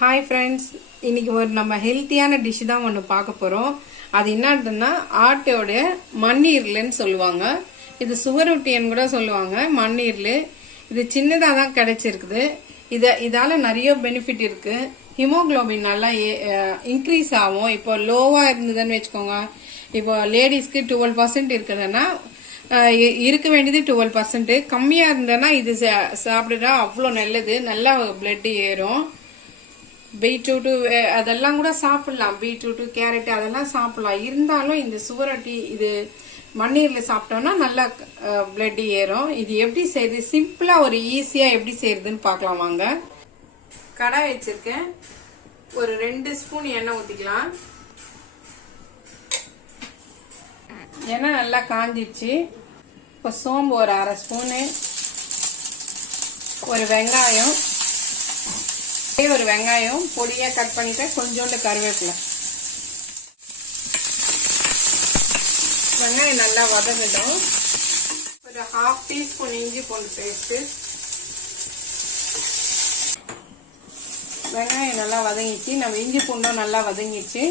Hi friends, இன்னைக்கு ஒரு நம்ம ஹெல்த்தியான டிஷ் தான் ஒன்று பார்க்க போகிறோம். அது என்னதுன்னா ஆட்டோட மண்ணீரல்னு சொல்லுவாங்க. இது சுவரொட்டின்னு கூட சொல்லுவாங்க. மண்ணீரல் இது சின்னதாக தான் கிடைச்சிருக்குது. இதால் நிறைய பெனிஃபிட் இருக்குது. ஹிமோக்ளோபின் நல்லா இன்க்ரீஸ் ஆகும். இப்போ லோவாக இருந்ததுன்னு வச்சுக்கோங்க. இப்போ லேடிஸ்க்கு 12% இருக்குதுன்னா இருக்க வேண்டியது 12%. கம்மியாக இருந்ததுன்னா இது சாப்பிடுறா அவ்வளோ நல்லது. நல்லா பிளட் ஏறும். பீட்ரூட்டு அதெல்லாம் கூட சாப்பிடலாம். பீட்ரூட்டு கேரட்டு அதெல்லாம் சாப்பிடலாம். இருந்தாலும் இந்த சுவரொட்டி இது மண்ணீரில் சாப்பிட்டோம்னா நல்லா பிளட் ஏறும். இது எப்படி செய்யுது, சிம்பிளாக ஒரு ஈஸியாக எப்படி செய்யறதுன்னு பார்க்கலாம் வாங்க. கடாய் வச்சிருக்கேன். ஒரு 2 ஸ்பூன் எண்ணெய் ஊற்றிக்கலாம். எண்ணெய் நல்லா காஞ்சிடுச்சு. இப்போ சோம்பு ஒரு 1/2 ஸ்பூனு, ஒரு வெங்காயம் பொடியா கட் பண்ணிட்டு கொஞ்சோண்டு கருவேப்பிலை. வெங்காயம் நல்லா வதங்கட்டும். ஒரு 1/2 டீஸ்பூன் இஞ்சி பூண்டு பேஸ்ட். வெங்காயம் நல்லா வதங்கிச்சு. நம்ம இஞ்சி பூண்டும் நல்லா வதங்கிச்சு.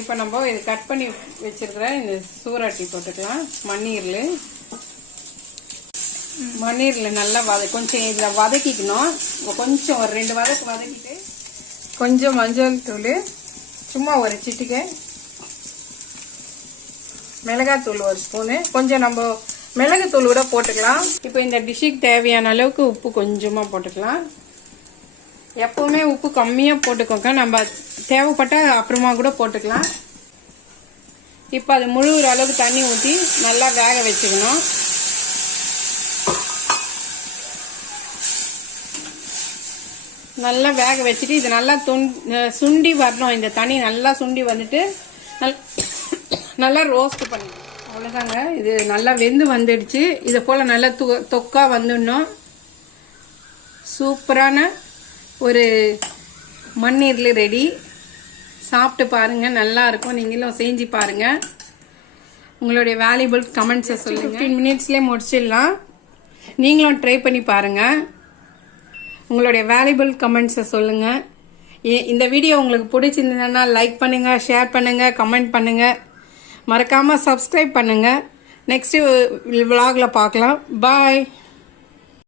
இப்போ நம்ம இது கட் பண்ணி வச்சிருக்கிற இந்த சுவரொட்டி போட்டுக்கலாம். மண்ணீரில் நல்லா கொஞ்சம் இதில் வதக்கிக்கணும். கொஞ்சம் ஒரு 2 வதக்கிட்டு கொஞ்சம் மஞ்சள் தூள், சும்மா ஒரு சிட்டிகை மிளகாத்தூள், 1 ஸ்பூனு, கொஞ்சம் நம்ம மிளகுத்தூள் கூட போட்டுக்கலாம். இப்போ இந்த டிஷ்ஷுக்கு தேவையான அளவுக்கு உப்பு கொஞ்சமாக போட்டுக்கலாம். எப்பவுமே உப்பு கம்மியாக போட்டுக்கோங்க. நம்ம தேவைப்பட்ட அப்புறமா கூட போட்டுக்கலாம். இப்போ அது முழுகிற அளவுக்கு தண்ணி ஊற்றி நல்லா வேக வச்சுக்கணும். நல்லா வேக வச்சுட்டு இது நல்லா சுண்டி வரணும். இந்த தண்ணி நல்லா சுண்டி வந்துட்டு நல்லா ரோஸ்ட் பண்ணிடணும். அவ்வளோதாங்க. இது நல்லா வெந்து வந்துடுச்சு. இதை போல் நல்லா தொக்கா வந்துடணும். சூப்பரான ஒரு மண்ணீரல் ரெடி. சாப்பிட்டு பாருங்கள், நல்லா இருக்கும். நீங்களும் செஞ்சு பாருங்கள். உங்களுடைய வேல்யூபிள் கமெண்ட்ஸை சொல்லுங்கள். 15 மினிட்ஸ்லேயே முடிச்சிடலாம். நீங்களும் ட்ரை பண்ணி பாருங்கள். உங்களுடைய வேல்யூபிள் கமெண்ட்ஸை சொல்லுங்கள். இந்த வீடியோ உங்களுக்கு பிடிச்சிருந்ததுன்னா லைக் பண்ணுங்கள், ஷேர் பண்ணுங்கள், கமெண்ட் பண்ணுங்கள். மறக்காமல் சப்ஸ்கிரைப் பண்ணுங்கள். நெக்ஸ்ட்டு விலாகில் பார்க்கலாம். பாய்.